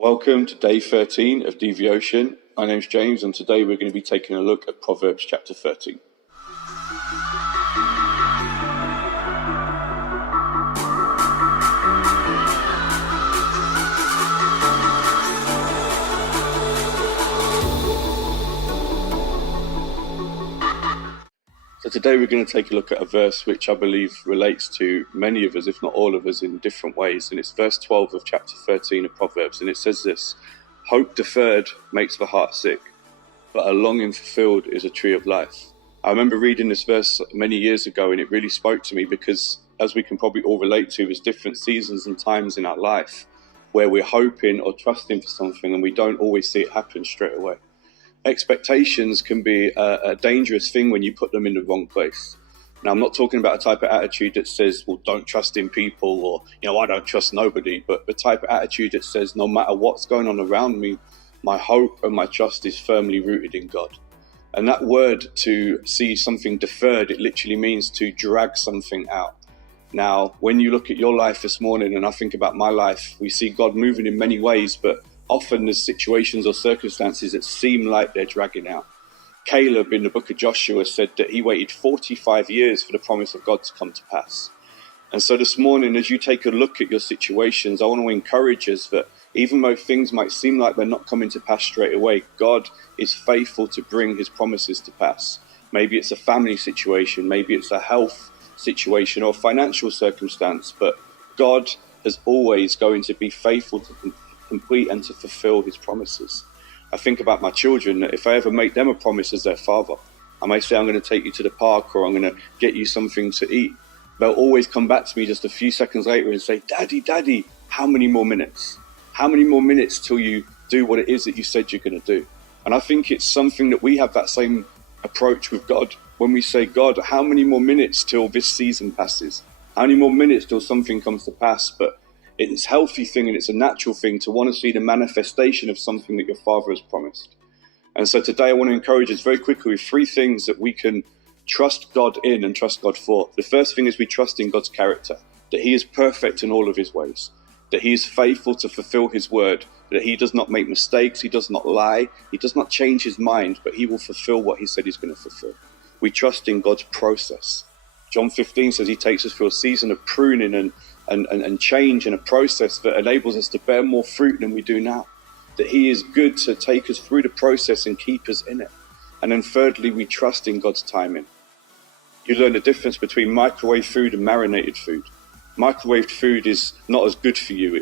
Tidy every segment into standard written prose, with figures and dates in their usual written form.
Welcome to day 13 of deVOtion. My name's James, and today we're going to be taking a look at Proverbs chapter 13. So today we're going to take a look at a verse which I believe relates to many of us, if not all of us, in different ways. And it's verse 12 of chapter 13 of Proverbs. And it says this: "Hope deferred makes the heart sick, but a longing fulfilled is a tree of life." I remember reading this verse many years ago, and it really spoke to me because, as we can probably all relate to, there's different seasons and times in our life where we're hoping or trusting for something and we don't always see it happen straight away. Expectations can be a dangerous thing when you put them in the wrong place. Now, I'm not talking about a type of attitude that says, well, don't trust in people, or, I don't trust nobody, but the type of attitude that says, no matter what's going on around me, my hope and my trust is firmly rooted in God. And that word, to see something deferred, it literally means to drag something out. Now, when you look at your life this morning, and I think about my life, we see God moving in many ways, but often there's situations or circumstances that seem like they're dragging out. Caleb in the book of Joshua said that he waited 45 years for the promise of God to come to pass. And so this morning, as you take a look at your situations, I want to encourage us that even though things might seem like they're not coming to pass straight away, God is faithful to bring his promises to pass. Maybe it's a family situation, maybe it's a health situation or financial circumstance, but God is always going to be faithful to complete and to fulfill his promises. I think about my children, that if I ever make them a promise as their father, I may say, I'm going to take you to the park, or I'm going to get you something to eat. They'll always come back to me just a few seconds later and say, Daddy, how many more minutes? How many more minutes till you do what it is that you said you're going to do? And I think it's something that we have that same approach with God. When we say, God, how many more minutes till this season passes? How many more minutes till something comes to pass? But it's a healthy thing and it's a natural thing to want to see the manifestation of something that your Father has promised. And so today I want to encourage us very quickly with three things that we can trust God in and trust God for. The first thing is we trust in God's character, that he is perfect in all of his ways, that he is faithful to fulfill his word, that he does not make mistakes, he does not lie, he does not change his mind, but he will fulfill what he said he's going to fulfill. We trust in God's process. John 15 says he takes us through a season of pruning and change, and a process that enables us to bear more fruit than we do now. That he is good to take us through the process and keep us in it. And then thirdly, we trust in God's timing. You learn the difference between microwave food and marinated food. Microwaved food is not as good for you.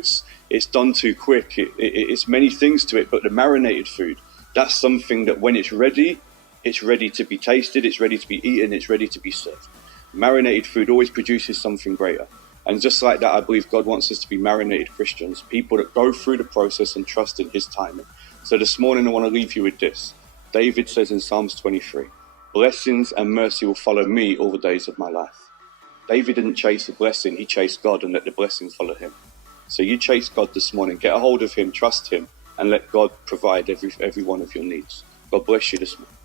It's done too quick. It's many things to it, but the marinated food, that's something that when it's ready to be tasted, it's ready to be eaten, it's ready to be served. Marinated food always produces something greater. And just like that, I believe God wants us to be marinated Christians, people that go through the process and trust in his timing. So this morning, I want to leave you with this. David says in Psalms 23, blessings and mercy will follow me all the days of my life. David didn't chase a blessing, he chased God and let the blessing follow him. So you chase God this morning, get a hold of him, trust him, and let God provide every one of your needs. God bless you this morning.